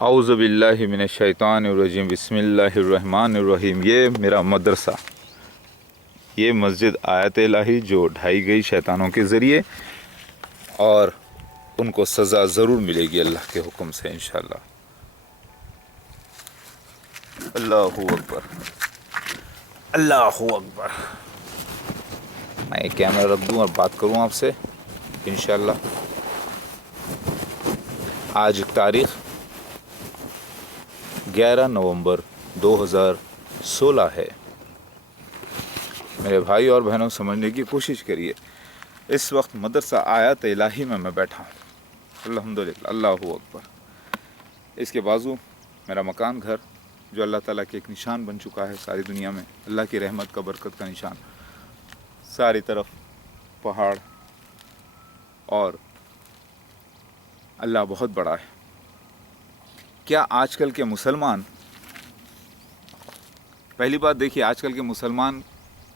اعوذ باللہ من الشیطان الرجیم بسم اللہ الرحمن الرحیم۔ یہ میرا مدرسہ، یہ مسجد آیت الہی جو ڈھائی گئی شیطانوں کے ذریعے، اور ان کو سزا ضرور ملے گی اللہ کے حکم سے انشاءاللہ۔ اللہ اکبر، اللہ اکبر۔ میں کیمرہ رکھ دوں اور بات کروں آپ سے انشاءاللہ۔ آج تاریخ 11 نومبر 2016 ہے۔ میرے بھائی اور بہنوں، سمجھنے کی کوشش کریے، اس وقت مدرسہ آیات الہی میں بیٹھا ہوں، الحمدللہ، اللہ اکبر۔ اس کے بازو میرا مکان گھر، جو اللہ تعالیٰ کے ایک نشان بن چکا ہے ساری دنیا میں، اللہ کی رحمت کا، برکت کا نشان۔ ساری طرف پہاڑ، اور اللہ بہت بڑا ہے۔ کیا آج کل کے مسلمان، پہلی بات دیکھیے، آج کل کے مسلمان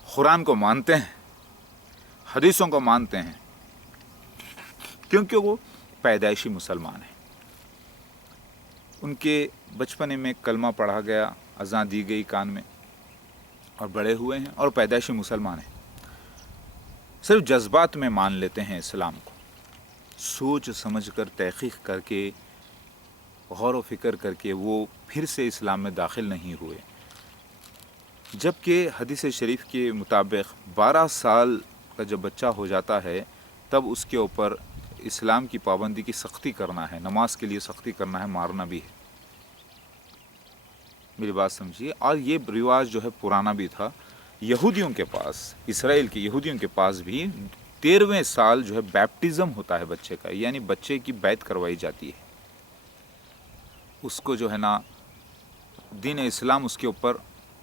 قرآن کو مانتے ہیں، حدیثوں کو مانتے ہیں، کیونکہ وہ پیدائشی مسلمان ہیں۔ ان کے بچپنے میں کلمہ پڑھا گیا، اذان دی گئی کان میں، اور بڑے ہوئے ہیں اور پیدائشی مسلمان ہیں۔ صرف جذبات میں مان لیتے ہیں اسلام کو، سوچ سمجھ کر، تحقیق کر کے، غور و فکر کر کے وہ پھر سے اسلام میں داخل نہیں ہوئے۔ جبکہ حدیث شریف کے مطابق 12 سال کا جب بچہ ہو جاتا ہے، تب اس کے اوپر اسلام کی پابندی کی سختی کرنا ہے، نماز کے لیے سختی کرنا ہے، مارنا بھی ہے۔ میری بات سمجھیے۔ اور یہ رواج جو ہے پرانا بھی تھا، یہودیوں کے پاس، اسرائیل کے یہودیوں کے پاس بھی 13ویں سال جو ہے بیپٹزم ہوتا ہے بچے کا، یعنی بچے کی بیعت کروائی جاتی ہے۔ اس کو جو ہے نا دین اسلام اس کے اوپر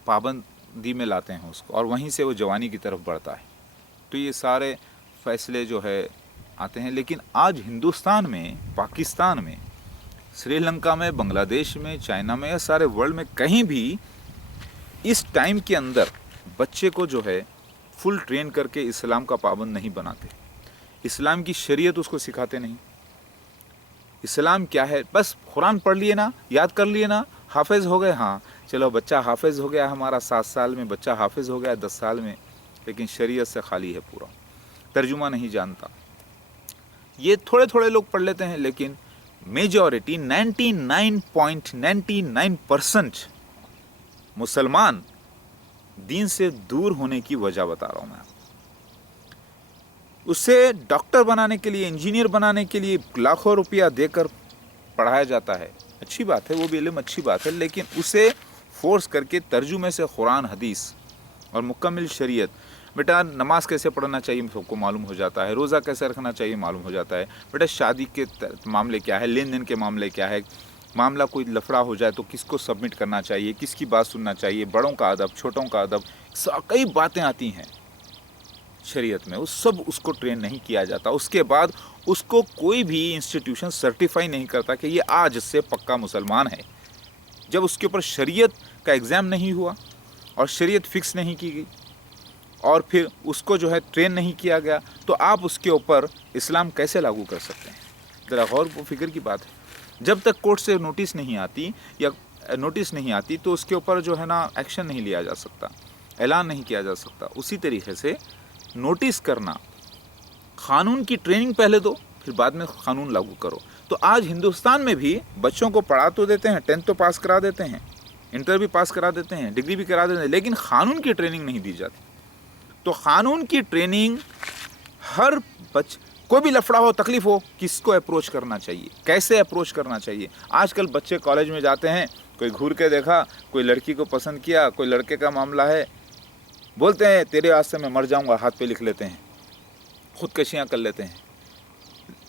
پابندی میں لاتے ہیں اس کو، اور وہیں سے وہ جوانی کی طرف بڑھتا ہے۔ تو یہ سارے فیصلے جو ہے آتے ہیں۔ لیکن آج ہندوستان میں، پاکستان میں، سری لنکا میں، بنگلہ دیش میں، چائنا میں، یا سارے ورلڈ میں کہیں بھی اس ٹائم کے اندر بچے کو جو ہے فل ٹرین کر کے اسلام کا پابند نہیں بناتے، اسلام کی شریعت اس کو سکھاتے نہیں۔ اسلام کیا ہے؟ بس قرآن پڑھ لیے نا، یاد کر لیے نا، حافظ ہو گئے، ہاں چلو بچہ حافظ ہو گیا، ہمارا 7 سال میں بچہ حافظ ہو گیا، 10 سال میں، لیکن شریعت سے خالی ہے پورا، ترجمہ نہیں جانتا۔ یہ تھوڑے تھوڑے لوگ پڑھ لیتے ہیں، لیکن میجورٹی 99.99% مسلمان دین سے دور ہونے کی وجہ بتا رہا ہوں میں۔ اسے ڈاکٹر بنانے کے لیے، انجینئر بنانے کے لیے لاکھوں روپیہ دے کر پڑھایا جاتا ہے، اچھی بات ہے، وہ بھی علم اچھی بات ہے، لیکن اسے فورس کر کے ترجمے سے قرآن، حدیث اور مکمل شریعت، بیٹا نماز کیسے پڑھنا چاہیے سب کو معلوم ہو جاتا ہے، روزہ کیسے رکھنا چاہیے معلوم ہو جاتا ہے، بیٹا شادی کے معاملے کیا ہے، لین دین کے معاملے کیا ہے، معاملہ کوئی لفڑا ہو جائے تو کس کو سبمٹ کرنا چاہیے، کس کی بات سننا چاہیے، بڑوں کا ادب، چھوٹوں کا ادب، کئی باتیں آتی ہیں شریعت میں، اس کو ٹرین نہیں کیا جاتا۔ اس کے بعد اس کو کوئی بھی انسٹیٹیوشن سرٹیفائی نہیں کرتا کہ یہ آج سے پکا مسلمان ہے، جب اس کے اوپر شریعت کا ایگزام نہیں ہوا اور شریعت فکس نہیں کی گئی، اور پھر اس کو جو ہے ٹرین نہیں کیا گیا، تو آپ اس کے اوپر اسلام کیسے لاگو کر سکتے ہیں؟ ذرا غور و فکر کی بات ہے۔ جب تک کورٹ سے نوٹس نہیں آتی تو اس کے اوپر جو ہے نا ایکشن نہیں لیا جا سکتا، اعلان نہیں کیا جا سکتا۔ اسی طریقے سے نوٹس کرنا، قانون کی ٹریننگ پہلے دو، پھر بعد میں قانون لاگو کرو۔ تو آج ہندوستان میں بھی بچوں کو پڑھا تو دیتے ہیں، 10th تو پاس کرا دیتے ہیں، انٹر بھی پاس کرا دیتے ہیں، ڈگری بھی کرا دیتے ہیں، لیکن قانون کی ٹریننگ نہیں دی جاتی۔ تو قانون کی ٹریننگ، ہر کوئی بھی لفڑا ہو، تکلیف ہو، کس کو اپروچ کرنا چاہیے، کیسے اپروچ کرنا چاہیے۔ آج کل بچے کالج میں جاتے ہیں، کوئی گھور کے دیکھا، کوئی لڑکی کو پسند کیا، کوئی لڑکے کا معاملہ ہے، بولتے ہیں تیرے واسطے میں مر جاؤں گا، ہاتھ پہ لکھ لیتے ہیں، خودکشیاں کر لیتے ہیں،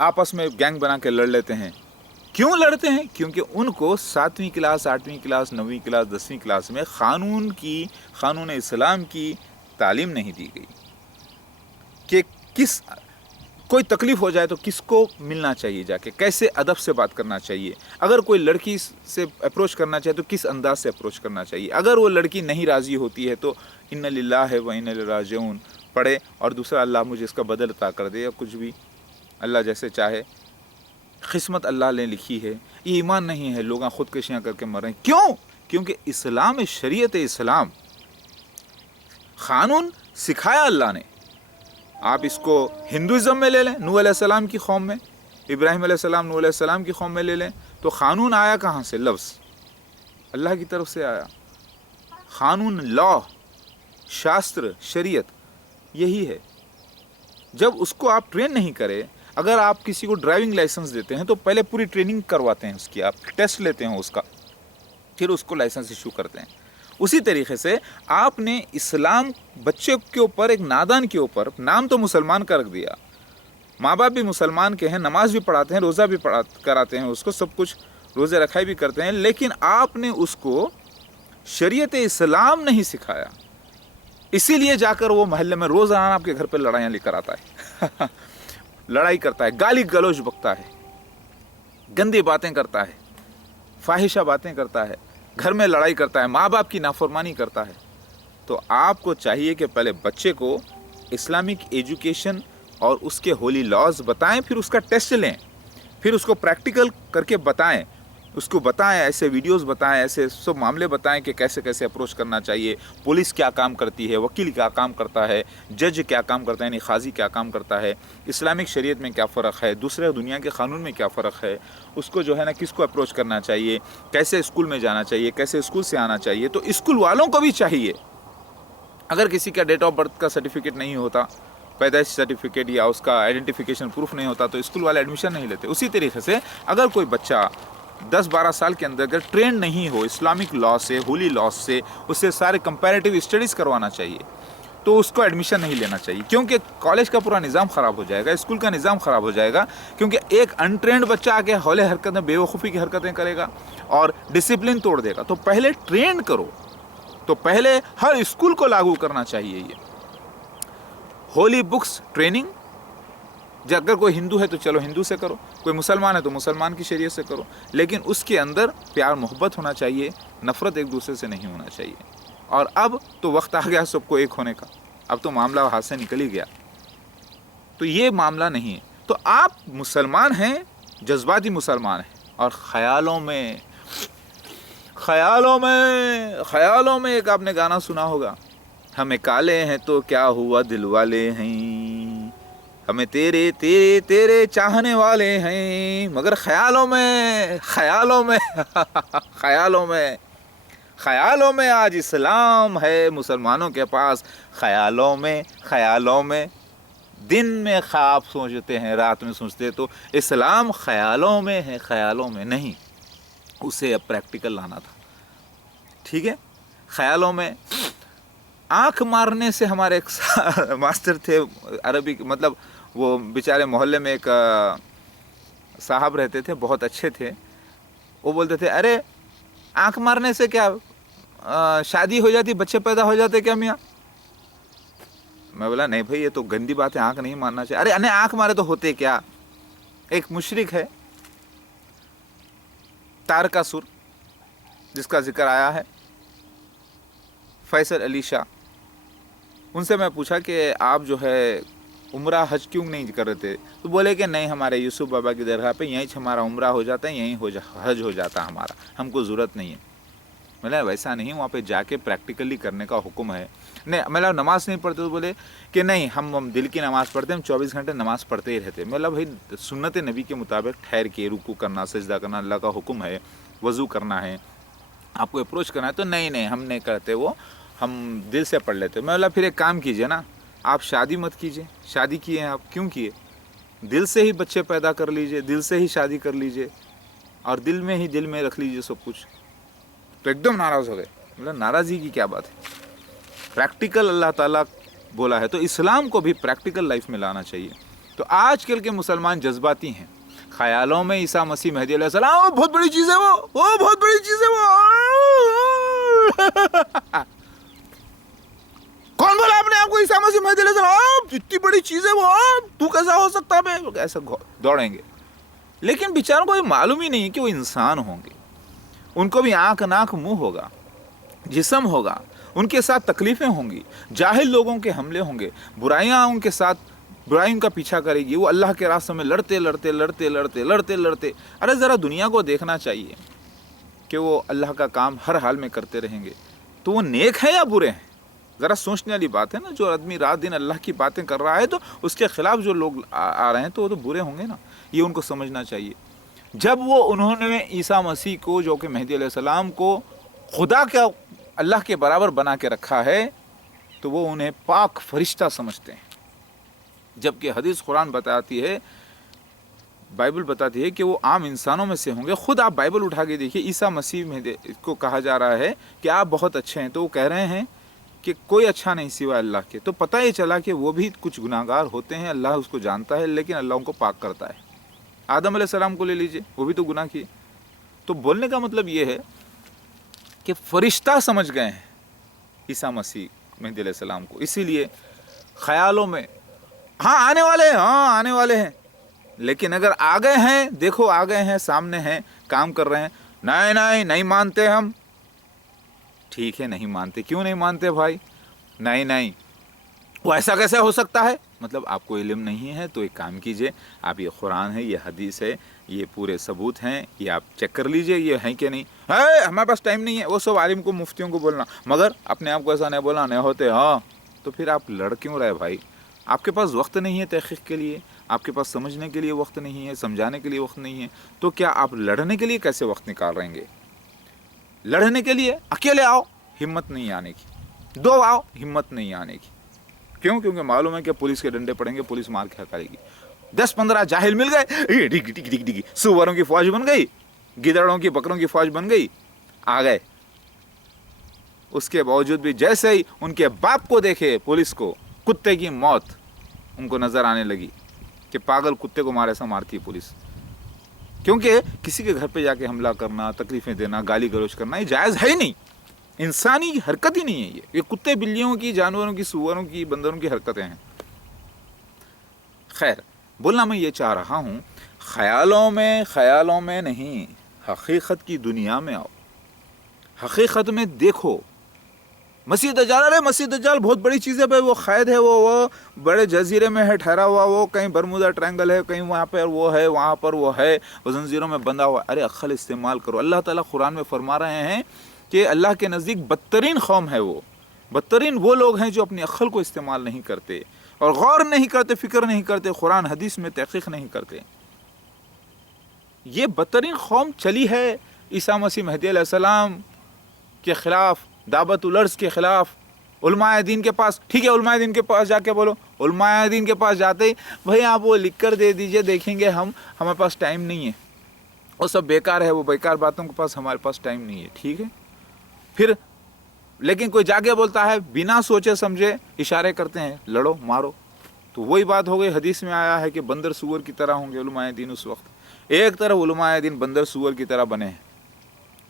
آپس میں گینگ بنا کے لڑ لیتے ہیں۔ کیوں لڑتے ہیں؟ کیونکہ ان کو 7ویں کلاس، 8ویں کلاس، 9ویں کلاس، 10ویں کلاس میں قانون اسلام کی تعلیم نہیں دی گئی کہ کوئی تکلیف ہو جائے تو کس کو ملنا چاہیے، جا کے کیسے ادب سے بات کرنا چاہیے، اگر کوئی لڑکی سے اپروچ کرنا چاہے تو کس انداز سے اپروچ کرنا چاہیے، اگر وہ لڑکی نہیں راضی ہوتی ہے تو ان للہ و انا الیہ راجعون پڑھے، اور دوسرا اللہ مجھے اس کا بدل عطا کر دے، یا کچھ بھی اللہ جیسے چاہے، قسمت اللہ نے لکھی ہے۔ یہ ایمان نہیں ہے، لوگ خودکشیاں کر کے مر رہے ہیں. کیوں؟ کیونکہ اسلام، شریعت اسلام، قانون سکھایا اللہ نے. آپ اس کو ہندوازم میں لے لیں، نوح علیہ السلام کی قوم میں، ابراہیم علیہ السلام، نوح علیہ السلام کی قوم میں لے لیں، تو قانون آیا کہاں سے؟ لفظ اللہ کی طرف سے آیا. قانون، لا، شاستر، شریعت یہی ہے. جب اس کو آپ ٹرین نہیں کرے، اگر آپ کسی کو ڈرائیونگ لائسنس دیتے ہیں تو پہلے پوری ٹریننگ کرواتے ہیں اس کی، آپ ٹیسٹ لیتے ہیں اس کا، پھر اس کو لائسنس ایشو کرتے ہیں. اسی طریقے سے آپ نے اسلام بچے کے اوپر، ایک نادان کے اوپر، نام تو مسلمان کا رکھ دیا، ماں باپ بھی مسلمان کے ہیں، نماز بھی پڑھاتے ہیں، روزہ بھی کراتے ہیں اس کو، سب کچھ روزے رکھائی بھی کرتے ہیں، لیکن آپ نے اس کو شریعت اسلام نہیں سکھایا. اسی لیے جا کر وہ محلے میں روزانہ آپ کے گھر پہ لڑائیاں لے کر آتا ہے. لڑائی کرتا ہے، گالی گلوچ بکتا ہے، گندی باتیں کرتا ہے، فاحشہ باتیں کرتا ہے، گھر میں لڑائی کرتا ہے، ماں باپ کی نافرمانی کرتا ہے. تو آپ کو چاہیے کہ پہلے بچے کو اسلامک ایجوکیشن اور اس کے ہولی لاز بتائیں، پھر اس کا ٹیسٹ لیں، پھر اس کو پریکٹیکل کر کے بتائیں، اس کو بتائیں، ایسے ویڈیوز بتائیں، ایسے سب معاملے بتائیں کہ کیسے کیسے اپروچ کرنا چاہیے، پولیس کیا کام کرتی ہے، وکیل کیا کام کرتا ہے، جج کیا کام کرتا ہے، یعنی قاضی کیا کام کرتا ہے، اسلامک شریعت میں کیا فرق ہے، دوسرے دنیا کے قانون میں کیا فرق ہے، اس کو جو ہے نا کس کو اپروچ کرنا چاہیے، کیسے اسکول میں جانا چاہیے، کیسے اسکول سے آنا چاہیے. تو اسکول والوں کو بھی چاہیے، اگر کسی کا ڈیٹ آف برتھ کا سرٹیفکیٹ نہیں ہوتا، پیدائش سرٹیفکیٹ یا اس کا آئیڈینٹیفیکیشن پروف نہیں ہوتا، تو اسکول والے ایڈمیشن نہیں لیتے. اسی طریقے سے اگر کوئی بچہ 10-12 سال کے اندر اگر ٹرین نہیں ہو اسلامک لا سے، ہولی لاس سے، اس سے سارے کمپیریٹیو اسٹڈیز کروانا چاہیے، تو اس کو ایڈمیشن نہیں لینا چاہیے، کیونکہ کالج کا پورا نظام خراب ہو جائے گا، اسکول کا نظام خراب ہو جائے گا. کیونکہ ایک انٹرینڈ بچہ آ کے ہولے حرکتیں، بے وقوفی کی حرکتیں کرے گا اور ڈسپلن توڑ دے گا. تو پہلے ٹرین کرو، تو پہلے ہر اسکول کو لاگو کرنا چاہیے یہ ہولی بکس ٹریننگ. اگر کوئی ہندو ہے تو چلو ہندو سے کرو، کوئی مسلمان ہے تو مسلمان کی شریعت سے کرو، لیکن اس کے اندر پیار محبت ہونا چاہیے، نفرت ایک دوسرے سے نہیں ہونا چاہیے. اور اب تو وقت آ گیا سب کو ایک ہونے کا، اب تو معاملہ ہاتھ سے نکل ہی گیا. تو یہ معاملہ نہیں ہے. تو آپ مسلمان ہیں، جذباتی مسلمان ہیں، اور خیالوں میں ایک آپ نے گانا سنا ہوگا، ہمیں کالے ہیں تو کیا ہوا دل والے ہیں، ہمیں تیرے تیرے تیرے چاہنے والے ہیں، مگر خیالوں میں آج اسلام ہے مسلمانوں کے پاس. خیالوں میں دن میں خواب سوچتے ہیں، رات میں سوچتے، تو اسلام خیالوں میں ہے، خیالوں میں نہیں. اسے اب پریکٹیکل لانا تھا. ٹھیک ہے، خیالوں میں آنکھ مارنے سے. ہمارے ایک ماسٹر تھے عربی، مطلب وہ بیچارے محلے میں ایک صاحب رہتے تھے، بہت اچھے تھے. وہ بولتے تھے، ارے آنکھ مارنے سے کیا شادی ہو جاتی، بچے پیدا ہو جاتے کیا میاں؟ میں بولا نہیں بھائی، یہ تو گندی بات ہے، آنکھ نہیں مارنا چاہیے. ارے آنکھ مارے تو ہوتے کیا؟ ایک مشرک ہے تارکاسور، جس کا ذکر آیا ہے، فیصل علی شاہ. ان سے میں پوچھا کہ آپ جو ہے عمرہ حج کیوں نہیں کر رہے تھے؟ تو بولے کہ نہیں، ہمارے یوسف بابا کی درگاہ پہ یہیں ہمارا عمرہ ہو جاتا ہے، یہیں حج ہو جاتا ہے ہمارا، ہم کو ضرورت نہیں ہے. میں ویسا نہیں، وہاں پہ جا کے پریکٹیکلی کرنے کا حکم ہے. نہیں، میں نماز نہیں پڑھتے، تو بولے کہ نہیں، ہم دل کی نماز پڑھتے ہیں، ہم 24 گھنٹے نماز پڑھتے ہی رہتے. میں بھائی سنت نبی کے مطابق ٹھہر کے رکوع کرنا، سجدہ کرنا اللہ کا حکم ہے، وضو کرنا ہے، آپ کو اپروچ کرنا ہے. تو نہیں ہم نہیں کرتے، وہ ہم دل سے پڑھ لیتے. میں پھر ایک کام کیجئے نا، آپ شادی مت کیجئے. شادی کیے ہیں آپ، کیوں کیے؟ دل سے ہی بچے پیدا کر لیجئے، دل سے ہی شادی کر لیجئے، اور دل میں رکھ لیجئے سب کچھ. تو ایک دم ناراض ہو گئے. مطلب ناراضی کی کیا بات ہے؟ پریکٹیکل اللہ تعالیٰ بولا ہے، تو اسلام کو بھی پریکٹیکل لائف میں لانا چاہیے. تو آج کل کے مسلمان جذباتی ہیں، خیالوں میں عیسیٰ مسیح مہدی علیہ السلام بہت بڑی چیز ہے، وہ بہت بڑی چیز ہے، وہ کون بولا آپ نے آپ کو عیسیٰ مسیح مہدی علیہ السلام اتنی بڑی چیز ہے، وہ تو کیسا ہو سکتا ہے؟ ایسا دوڑیں گے. لیکن بیچاروں کو یہ معلوم ہی نہیں کہ وہ انسان ہوں گے، ان کو بھی آنکھ ناک منہ ہوگا، جسم ہوگا، ان کے ساتھ تکلیفیں ہوں گی، جاہل لوگوں کے حملے ہوں گے، برائیاں ان کے ساتھ برائی کا پیچھا کرے گی, وہ اللہ کے راستے میں لڑتے لڑتے لڑتے لڑتے لڑتے لڑتے. ارے ذرا دنیا کو دیکھنا چاہیے کہ وہ اللہ کا کام ہر حال میں کرتے رہیں گے, تو وہ نیک ہیں یا برے ہیں؟ ذرا سوچنے والی بات ہے نا. جو آدمی رات دن اللہ کی باتیں کر رہا ہے تو اس کے خلاف جو لوگ آ رہے ہیں تو وہ تو برے ہوں گے نا. یہ ان کو سمجھنا چاہیے. جب وہ انہوں نے عیسیٰ مسیح کو, جو کہ مہدی علیہ السلام کو خدا کا اللہ کے برابر بنا کے رکھا ہے, تو وہ انہیں پاک فرشتہ سمجھتے ہیں, جبکہ حدیث قرآن بتاتی ہے, بائبل بتاتی ہے کہ وہ عام انسانوں میں سے ہوں گے. خود آپ بائبل اٹھا کے دیکھیے, عیسیٰ مسیح میں کو کہا جا رہا ہے کہ آپ بہت اچھے ہیں, تو وہ کہہ رہے ہیں کہ کوئی اچھا نہیں سوائے اللہ کے. تو پتہ یہ چلا کہ وہ بھی کچھ گناہگار ہوتے ہیں, اللہ اس کو جانتا ہے, لیکن اللہ ان کو پاک کرتا ہے. آدم علیہ السلام کو لے لیجئے, وہ بھی تو گناہ کیے. تو بولنے کا مطلب یہ ہے کہ فرشتہ سمجھ گئے ہیں عیسیٰ مسیح مہدی علیہ السلام کو. اسی لیے خیالوں میں ہاں آنے والے ہیں, ہاں آنے والے ہیں, لیکن اگر آ گئے ہیں, دیکھو آ گئے ہیں, سامنے ہیں, کام کر رہے ہیں, نہیں نہیں مانتے ہم. ٹھیک ہے نہیں مانتے, کیوں نہیں مانتے بھائی؟ نہیں وہ ایسا کیسے ہو سکتا ہے؟ مطلب آپ کو علم نہیں ہے. تو ایک کام کیجئے, آپ یہ قرآن ہے, یہ حدیث ہے, یہ پورے ثبوت ہیں, یہ آپ چیک کر لیجئے یہ ہیں کہ نہیں. ہے ہمارے پاس ٹائم نہیں ہے. وہ سب عالم کو, مفتیوں کو بولنا, مگر اپنے آپ کو ایسا نہیں بولنا, نہیں ہوتے ہاں. تو پھر آپ لڑ کیوں رہے بھائی؟ آپ کے پاس وقت نہیں ہے تحقیق کے لیے, آپ کے پاس سمجھنے کے لیے وقت نہیں ہے, سمجھانے کے لیے وقت نہیں ہے, تو کیا آپ لڑنے کے لیے کیسے وقت نکال رہیں گے؟ لڑنے کے لیے اکیلے آؤ, ہمت نہیں آنے کی. دو آؤ, ہمت نہیں آنے کی. کیوں؟ کیونکہ معلوم ہے کہ پولیس کے ڈنڈے پڑیں گے, پولیس مار کے ہکالے گی. 10-15 جاہل مل گئے, ڈگی سوروں کی فوج بن گئی, گدڑوں کی بکروں کی فوج بن گئی, آ گئے. اس کے باوجود بھی جیسے ہی ان کے باپ کو دیکھے پولیس کو, کتے کی موت ان کو نظر آنے لگی کہ پاگل کتے کو مارے سا مارتی ہے پولیس. کیونکہ کسی کے گھر پہ جا کے حملہ کرنا, تکلیفیں دینا, گالی گلوچ کرنا, یہ جائز ہے ہی نہیں, انسانی حرکت ہی نہیں ہے. یہ کتے بلیوں کی, جانوروں کی, سوروں کی, بندروں کی حرکتیں ہیں. خیر, بولنا میں یہ چاہ رہا ہوں, خیالوں میں نہیں, حقیقت کی دنیا میں آؤ, حقیقت میں دیکھو. مسیح دجال, ارے مسیح دجال بہت بڑی چیز ہے بھائی, وہ قید ہے, وہ بڑے جزیرے میں ہے ٹھہرا ہوا, وہ کہیں برمودا ٹرائنگل ہے, کہیں وہاں پر وہ ہے, وہاں پر وہ ہے, وہ زنجیروں میں بندھا ہوا. ارے عقل استعمال کرو. اللہ تعالیٰ قرآن میں فرما رہے ہیں کہ اللہ کے نزدیک بدترین قوم ہے وہ, بدترین وہ لوگ ہیں جو اپنی عقل کو استعمال نہیں کرتے اور غور نہیں کرتے, فکر نہیں کرتے, قرآن حدیث میں تحقیق نہیں کرتے. یہ بدترین قوم چلی ہے عیسیٰ مسیح مہدی علیہ السلام کے خلاف, دعوت الارض کے خلاف, علماء دین کے پاس. ٹھیک ہے, علماء دین کے پاس جا کے بولو. علماء دین کے پاس جاتے ہی بھائی آپ وہ لکھ کر دے دیجئے, دیکھیں گے ہم, ہمارے پاس ٹائم نہیں ہے, وہ سب بیکار ہے, وہ بیکار باتوں کے پاس ہمارے پاس ٹائم نہیں ہے. ٹھیک ہے, پھر لیکن کوئی جا کے بولتا ہے, بنا سوچے سمجھے اشارے کرتے ہیں, لڑو مارو. تو وہی بات ہو گئی, حدیث میں آیا ہے کہ بندر سور کی طرح ہوں گے علماء دین اس وقت. ایک طرف علماء دین بندر سور کی طرح بنے ہیں,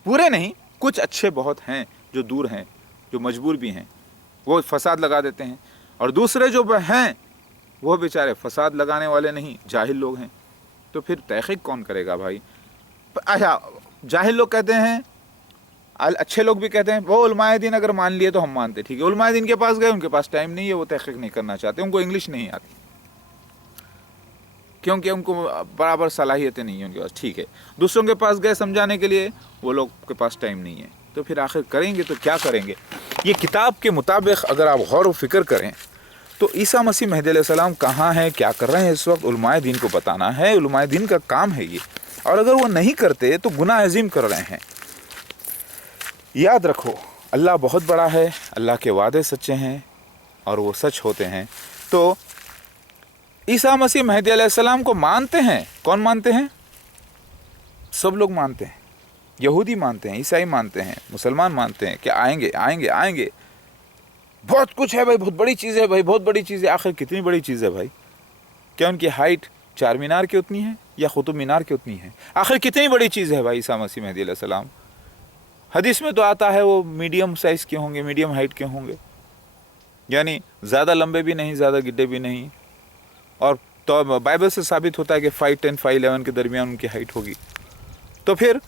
پورے نہیں, کچھ اچھے بہت ہیں جو دور ہیں, جو مجبور بھی ہیں, وہ فساد لگا دیتے ہیں, اور دوسرے جو ہیں وہ بیچارے فساد لگانے والے نہیں, جاہل لوگ ہیں. تو پھر تحقیق کون کرے گا بھائی؟ اچھا, جاہل لوگ کہتے ہیں, اچھے لوگ بھی کہتے ہیں وہ علماء دین اگر مان لیے تو ہم مانتے. ٹھیک ہے, علماء دین کے پاس گئے, ان کے پاس ٹائم نہیں ہے, وہ تحقیق نہیں کرنا چاہتے, ان کو انگلش نہیں آتی, کیونکہ ان کو برابر صلاحیتیں نہیں ہیں ان کے پاس. ٹھیک ہے, دوسروں کے پاس گئے سمجھانے کے لیے, وہ لوگ کے پاس ٹائم نہیں ہے. تو پھر آخر کریں گے تو کیا کریں گے؟ یہ کتاب کے مطابق اگر آپ غور و فکر کریں تو عیسیٰ مسیح مہدی علیہ السلام کہاں ہیں, کیا کر رہے ہیں اس وقت, علماء دین کو بتانا ہے. علماء دین کا کام ہے یہ, اور اگر وہ نہیں کرتے تو گناہ عظیم کر رہے ہیں. یاد رکھو, اللہ بہت بڑا ہے, اللہ کے وعدے سچے ہیں اور وہ سچ ہوتے ہیں. تو عیسیٰ مسیح مہدی علیہ السلام کو مانتے ہیں. کون مانتے ہیں؟ سب لوگ مانتے ہیں. یہودی مانتے ہیں, عیسائی مانتے ہیں, مسلمان مانتے ہیں کہ آئیں گے آئیں گے آئیں گے. بہت کچھ ہے بھائی, بہت بڑی چیز ہے بھائی, بہت بڑی چیز ہے. آخر کتنی بڑی چیز ہے بھائی؟ کیا ان کی ہائٹ چار مینار کی اتنی ہے یا قطب مینار کی اتنی ہے؟ آخر کتنی بڑی چیز ہے بھائی عیسیٰ مسیح مہدی علیہ السلام؟ حدیث میں تو آتا ہے وہ میڈیم سائز کے ہوں گے, میڈیم ہائٹ کے ہوں گے, یعنی زیادہ لمبے بھی نہیں, زیادہ گڈے بھی نہیں. اور تو بائبل سے ثابت ہوتا ہے کہ 5'10", 5'11" کے درمیان ان کی ہائٹ ہوگی. تو پھر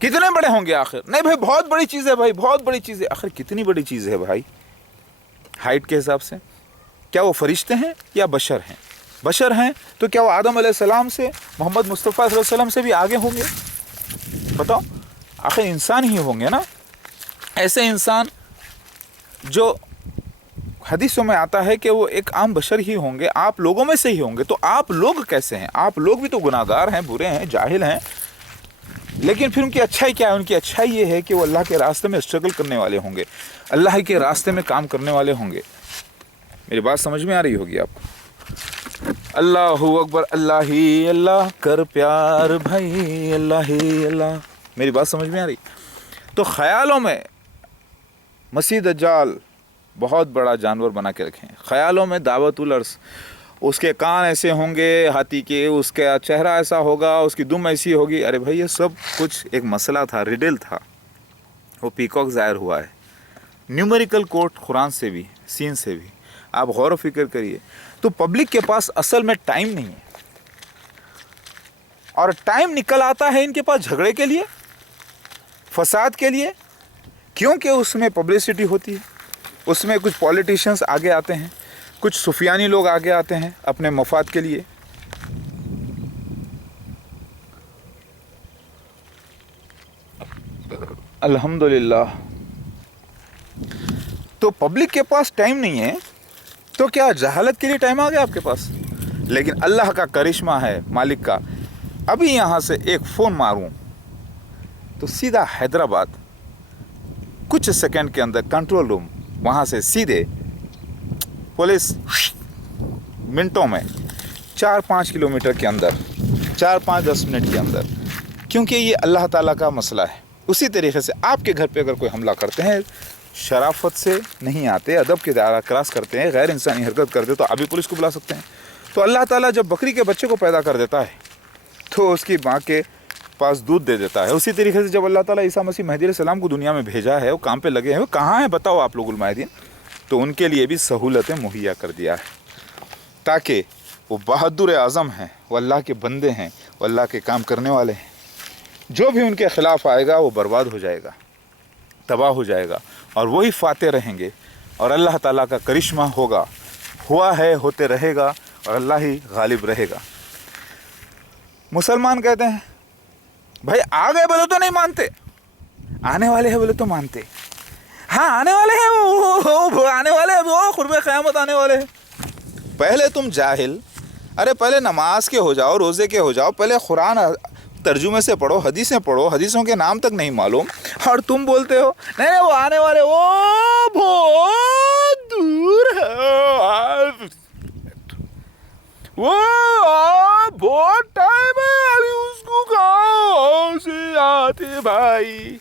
کتنے بڑے ہوں گے آخر؟ نہیں بھائی بہت بڑی چیز ہے بھائی, بہت بڑی چیز ہے. آخر کتنی بڑی چیز ہے بھائی ہائٹ کے حساب سے؟ کیا وہ فرشتے ہیں یا بشر ہیں؟ بشر ہیں تو کیا وہ آدم علیہ السلام سے، محمد مصطفیٰ صلی اللہ علیہ وسلم سے بھی آگے ہوں گے؟ بتاؤ، آخر انسان ہی ہوں گے نا. ایسے انسان جو حدیثوں میں آتا ہے کہ وہ ایک عام بشر ہی ہوں گے، آپ لوگوں میں سے ہی ہوں گے. تو آپ لوگ کیسے ہیں؟ آپ لوگ بھی تو گناہ گار ہیں، برے ہیں، جاہل ہیں. لیکن پھر ان کی اچھائی کیا ہے؟ ان کی اچھائی یہ ہے کہ وہ اللہ کے راستے میں اسٹرگل کرنے والے ہوں گے، اللہ کے راستے میں کام کرنے والے ہوں گے. میری بات سمجھ میں آ رہی ہوگی آپ کو؟ اللہ اکبر، اللہ ہی اللہ کر پیار بھائی، اللہ ہی اللہ. میری بات سمجھ میں آ رہی؟ تو خیالوں میں مسیح دجال بہت بڑا جانور بنا کے رکھیں. خیالوں میں دعوت الارض، اس کے کان ایسے ہوں گے ہاتھی کے، اس کا چہرہ ایسا ہوگا، اس کی دم ایسی ہوگی. ارے بھائی یہ سب کچھ ایک مسئلہ تھا، ریڈل تھا. وہ پیکاک ظاہر ہوا ہے. نیومیریکل کوٹ قرآن سے بھی، سین سے بھی. آپ غور و فکر کریے. تو پبلک کے پاس اصل میں ٹائم نہیں ہے، اور ٹائم نکل آتا ہے ان کے پاس جھگڑے کے لیے، فساد کے لیے، کیونکہ اس میں پبلسٹی ہوتی ہے. اس میں کچھ پولیٹیشنز آگے آتے ہیں، کچھ سفیانی لوگ آگے آتے ہیں اپنے مفاد کے لیے. الحمدللہ. تو پبلک کے پاس ٹائم نہیں ہے، تو کیا جہالت کے لیے ٹائم آ گیا آپ کے پاس؟ لیکن اللہ کا کرشمہ ہے، مالک کا. ابھی یہاں سے ایک فون ماروں تو سیدھا حیدرآباد، کچھ سیکنڈ کے اندر کنٹرول روم، وہاں سے سیدھے پولیس منٹوں میں 4-5 کلومیٹر کے اندر، 4-5-10 منٹ کے اندر. کیونکہ یہ اللہ تعالیٰ کا مسئلہ ہے. اسی طریقے سے آپ کے گھر پہ اگر کوئی حملہ کرتے ہیں، شرافت سے نہیں آتے، ادب کے دائرہ کراس کرتے ہیں، غیر انسانی حرکت کرتے، تو ابھی پولیس کو بلا سکتے ہیں. تو اللہ تعالیٰ جب بکری کے بچے کو پیدا کر دیتا ہے تو اس کی ماں کے پاس دودھ دے دیتا ہے. اسی طریقے سے جب اللہ تعالیٰ عیسیٰ مسیح مہدی علیہ السلام کو دنیا میں بھیجا ہے، وہ کام پہ لگے ہیں، وہ کہاں ہیں بتاؤ آپ لوگ المہدین؟ تو ان کے لیے بھی سہولتیں مہیا کر دیا ہے، تاکہ وہ بہادر اعظم ہیں، وہ اللہ کے بندے ہیں، وہ اللہ کے کام کرنے والے ہیں. جو بھی ان کے خلاف آئے گا وہ برباد ہو جائے گا، تباہ ہو جائے گا، اور وہی فاتح رہیں گے. اور اللہ تعالیٰ کا کرشمہ ہوگا، ہوا ہے، ہوتے رہے گا، اور اللہ ہی غالب رہے گا. مسلمان کہتے ہیں بھائی آ گئے بولے تو نہیں مانتے، آنے والے ہیں بولے تو مانتے. ہاں آنے والے ہیں، وہ آنے والے ہیں، وہ قرب قیامت آنے والے ہیں. پہلے تم جاہل، ارے پہلے نماز کے ہو جاؤ، روزے کے ہو جاؤ، پہلے قرآن ترجمے سے پڑھو، حدیثیں پڑھو، حدیثوں کے نام تک نہیں معلوم، اور تم بولتے ہو نہیں وہ آنے والے، وہ بہت دور ہے، وہ بہت ٹائم ہے، ابھی اس کو کہاں سے آتے بھائی.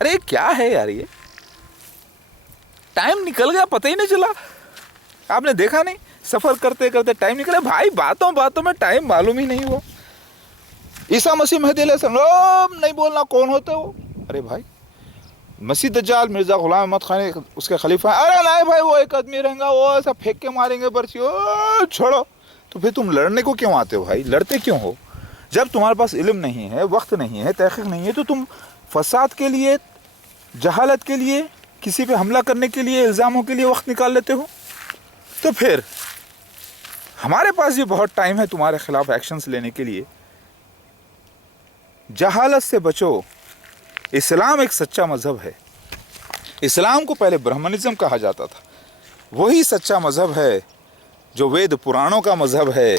ارے کیا ہے یار، یہ ٹائم نکل گیا، پتہ ہی نہیں چلا. آپ نے دیکھا نہیں، سفر کرتے کرتے ٹائم نکلا بھائی، باتوں باتوں میں ٹائم معلوم ہی نہیں ہوا. عیسیٰ مسیح مہدی علیہ السلام نہیں بولنا کون ہوتے وہ. ارے بھائی مسیح دجال مرزا غلام احمد خان اس کے خلیفہ ہیں. ارے نہیں بھائی وہ ایک آدمی رہیں گا، وہ ایسا پھینک کے ماریں گے برچی، چھوڑو. تو پھر تم لڑنے کو کیوں آتے ہو بھائی؟ لڑتے کیوں ہو؟ جب تمہارے پاس علم نہیں ہے، وقت نہیں ہے، تحقیق نہیں ہے، تو تم فساد کے لیے، جہالت کے لیے، کسی پہ حملہ کرنے کے لیے، الزاموں کے لیے وقت نکال لیتے ہو. تو پھر ہمارے پاس بھی بہت ٹائم ہے تمہارے خلاف ایکشنز لینے کے لیے. جہالت سے بچو. اسلام ایک سچا مذہب ہے. اسلام کو پہلے برہمنزم کہا جاتا تھا. وہی سچا مذہب ہے جو وید پرانوں کا مذہب ہے،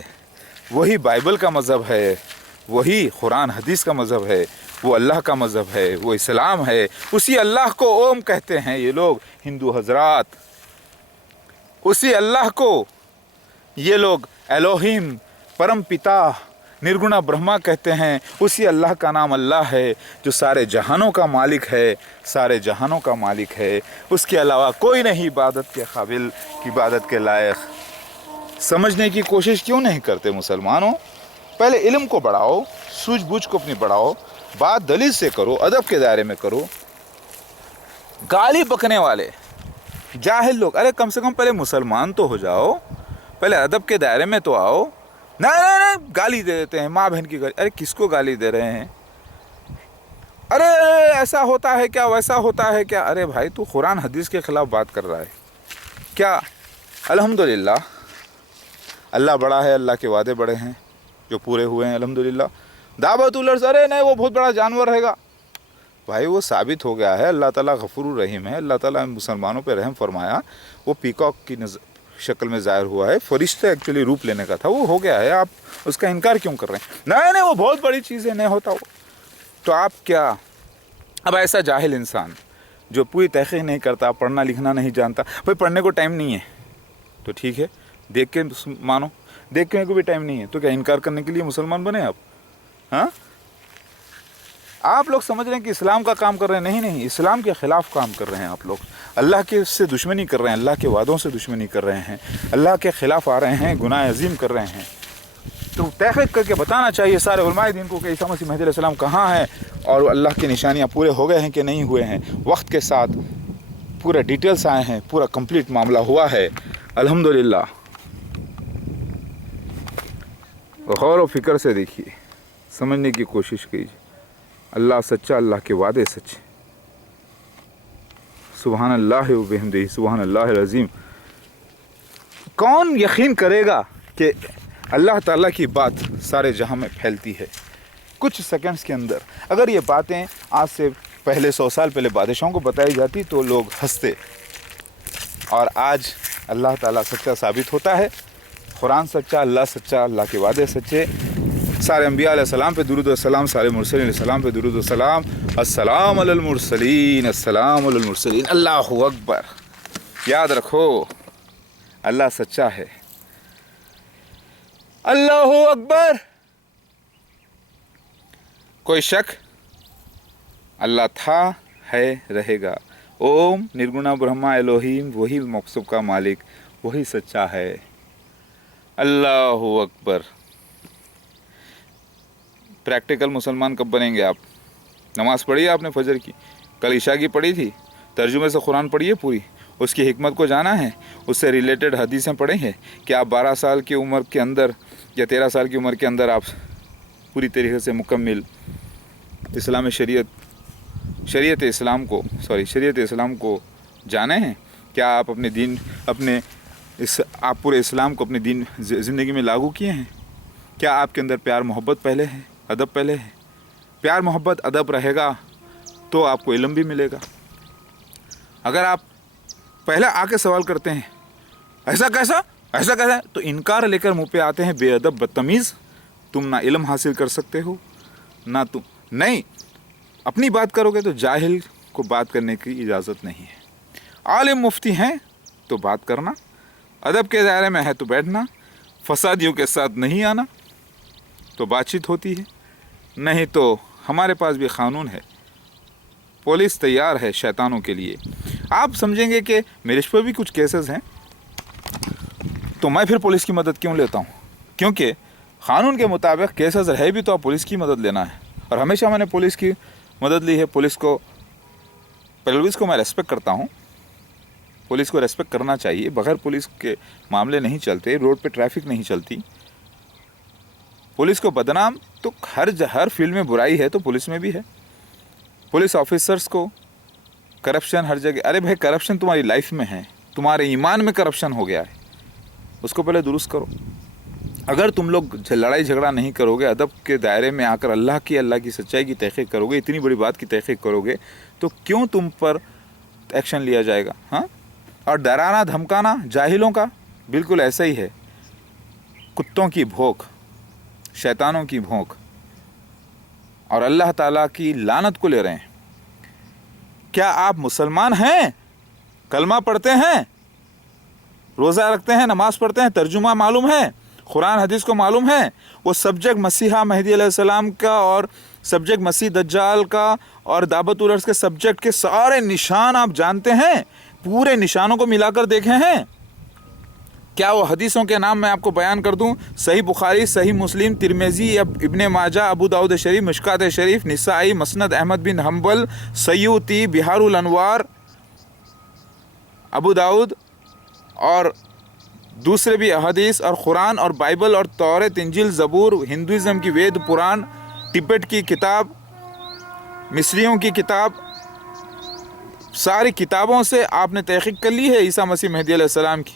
وہی بائبل کا مذہب ہے، وہی قرآن حدیث کا مذہب ہے، وہ اللہ کا مذہب ہے، وہ اسلام ہے. اسی اللہ کو اوم کہتے ہیں یہ لوگ ہندو حضرات. اسی اللہ کو یہ لوگ الوہیم، پرم پتا، نرگنا برہما کہتے ہیں. اسی اللہ کا نام اللہ ہے جو سارے جہانوں کا مالک ہے، سارے جہانوں کا مالک ہے. اس کے علاوہ کوئی نہیں عبادت کے قابل، عبادت کے لائق. سمجھنے کی کوشش کیوں نہیں کرتے مسلمانوں؟ پہلے علم کو بڑھاؤ، سوجھ بوجھ کو اپنی بڑھاؤ، بات دلیل سے کرو، ادب کے دائرے میں کرو. گالی بکنے والے جاہل لوگ، ارے کم سے کم پہلے مسلمان تو ہو جاؤ، پہلے ادب کے دائرے میں تو آؤ. نہیں گالی دے دیتے ہیں، ماں بہن کی گالی. ارے کس کو گالی دے رہے ہیں؟ ارے ایسا ہوتا ہے کیا، ویسا ہوتا ہے کیا. ارے بھائی تو قرآن حدیث کے خلاف بات کر رہا ہے کیا؟ الحمدللہ اللہ بڑا ہے، اللہ کے وعدے بڑے ہیں جو پورے ہوئے ہیں الحمدللہ۔ دعوت الارض، ارے نہیں وہ بہت بڑا جانور رہے گا، بھائی وہ ثابت ہو گیا ہے، اللہ تعالیٰ غفور الرحیم ہے، اللہ تعالیٰ مسلمانوں پہ رحم فرمایا، وہ پیکاک کی شکل میں ظاہر ہوا ہے، فرشتہ ایکچولی روپ لینے کا تھا، وہ ہو گیا ہے، آپ اس کا انکار کیوں کر رہے ہیں؟ نہیں وہ بہت بڑی چیز ہے، نہیں ہوتا وہ تو آپ کیا؟ اب ایسا جاہل انسان جو پوری تحقیق نہیں کرتا، پڑھنا لکھنا نہیں جانتا، بھائی پڑھنے کو ٹائم نہیں ہے تو ٹھیک ہے، دیکھ کے مانو، دیکھنے کو بھی ٹائم نہیں ہے تو کیا انکار کرنے کے لیے مسلمان بنے آپ؟ ہاں آپ لوگ سمجھ رہے ہیں کہ اسلام کا کام کر رہے ہیں، نہیں اسلام کے خلاف کام کر رہے ہیں آپ لوگ، اللہ کے سے دشمنی کر رہے ہیں، اللہ کے وعدوں سے دشمنی کر رہے ہیں، اللہ کے خلاف آ رہے ہیں، گناہ عظیم کر رہے ہیں۔ تو تحقیق کر کے بتانا چاہیے سارے علماء دین کو کہ عیسیٰ مسیح مہدی علیہ السلام کہاں ہیں اور اللہ کی نشانیاں پورے ہو گئے ہیں کہ نہیں ہوئے ہیں، وقت کے ساتھ پورے ڈیٹیلز آئے ہیں، پورا کمپلیٹ معاملہ ہوا ہے الحمدللہ۔ غور و فکر سے دیکھیے، سمجھنے کی کوشش کیجیے، اللہ سچا، اللہ کے وعدے سچے، سبحان اللہ و بحمدہ، سبحان اللہ العظیم۔ کون یقین کرے گا کہ اللہ تعالیٰ کی بات سارے جہاں میں پھیلتی ہے کچھ سیکنڈز کے اندر؟ اگر یہ باتیں آج سے پہلے 100 سال پہلے بادشاہوں کو بتائی جاتی تو لوگ ہنستے، اور آج اللہ تعالیٰ سچا ثابت ہوتا ہے، قرآن سچا، اللہ سچا، اللہ کے وعدے سچے، سارے انبیاء علیہ السلام پہ درود و سلام، سارے مرسلین علیہ السلام پہ درود و سلام، السلام علی المرسلین، السلام علی المرسلین، اللہ اکبر۔ یاد رکھو اللہ سچا ہے، اللہ اکبر۔ کوئی شک؟ اللہ تھا، ہے، رہے گا، اوم نرگنا برہما الوہیم، وہی مقصود کا مالک، وہی سچا ہے، اللہ اکبر۔ پریکٹیکل مسلمان کب بنیں گے آپ؟ نماز پڑھی ہے آپ نے فجر کی، کل عشاء کی پڑھی تھی، ترجمے سے قرآن پڑھی ہے پوری، اس کی حکمت کو جانا ہے، اس سے ریلیٹڈ حدیثیں پڑھیں ہیں کہ آپ 12 سال کی عمر کے اندر یا 13 سال کی عمر کے اندر آپ پوری طریقے سے مکمل اسلام شریعت اسلام کو جانے ہیں؟ کیا آپ اپنے دین آپ پورے اسلام کو اپنے دین زندگی میں لاگو کیے ہیں؟ کیا آپ کے اندر پیار محبت پہلے ہے، ادب پہلے ہے؟ پیار محبت ادب رہے گا تو آپ کو علم بھی ملے گا۔ اگر آپ پہلے آ کے سوال کرتے ہیں ایسا کیسا ہے تو انکار لے کر منہ پہ آتے ہیں، بے ادب بدتمیز، تم نہ علم حاصل کر سکتے ہو نہ نہیں اپنی بات کرو گے تو جاہل کو بات کرنے کی اجازت نہیں ہے، عالم مفتی ہیں تو بات کرنا، ادب کے دائرے میں ہے تو بیٹھنا، فسادیوں کے ساتھ نہیں آنا تو بات چیت ہوتی ہے، نہیں تو ہمارے پاس بھی قانون ہے، پولیس تیار ہے شیطانوں کے لیے۔ آپ سمجھیں گے کہ میرے پر بھی کچھ کیسز ہیں تو میں پھر پولیس کی مدد کیوں لیتا ہوں؟ کیونکہ قانون کے مطابق کیسز ہے بھی تو آپ پولیس کی مدد لینا ہے، اور ہمیشہ میں نے پولیس کی مدد لی ہے۔ پولیس کو میں ریسپیکٹ کرتا ہوں، پولیس کو ریسپیکٹ کرنا چاہیے، بغیر پولیس کے معاملے نہیں چلتے، روڈ پہ ٹریفک نہیں چلتی۔ پولیس کو بدنام تو ہر فیلڈ میں برائی ہے تو پولیس میں بھی ہے۔ پولیس آفیسرز کو کرپشن ہر جگہ، ارے بھائی کرپشن تمہاری لائف میں ہے، تمہارے ایمان میں کرپشن ہو گیا ہے، اس کو پہلے درست کرو۔ اگر تم لوگ لڑائی جھگڑا نہیں کرو گے، ادب کے دائرے میں آ کر اللہ کی سچائی کی تحقیق کرو گے، اتنی بڑی بات کی تحقیق کرو گے تو کیوں تم پر ایکشن لیا جائے گا؟ ہاں، اور ڈرانا دھمکانا جاہلوں کا بالکل ایسا ہی ہے، کتوں کی بھوک، شیطانوں کی بھونک، اور اللہ تعالیٰ کی لعنت کو لے رہے ہیں۔ کیا آپ مسلمان ہیں؟ کلمہ پڑھتے ہیں، روزہ رکھتے ہیں، نماز پڑھتے ہیں، ترجمہ معلوم ہے، قرآن حدیث کو معلوم ہے، وہ سبجیکٹ مسیحا مہدی علیہ السلام کا اور سبجیکٹ مسیح دجال کا اور دعوت الارض کے سبجیکٹ کے سارے نشان آپ جانتے ہیں، پورے نشانوں کو ملا کر دیکھے ہیں؟ کیا وہ حدیثوں کے نام میں آپ کو بیان کر دوں؟ صحیح بخاری، صحیح مسلم، ترمذی، ابن ماجہ، ابو داؤد شریف، مشکات شریف، نسائی، مسند احمد بن حنبل، سیوطی، بہار الانوار، ابو داؤد اور دوسرے بھی احادیث، اور قرآن اور بائبل اور تورات، انجیل، زبور، ہندوازم کی وید پران، ٹبٹ کی کتاب، مصریوں کی کتاب، ساری کتابوں سے آپ نے تحقیق کر لی ہے عیسیٰ مسیح مہدی علیہ السلام کی؟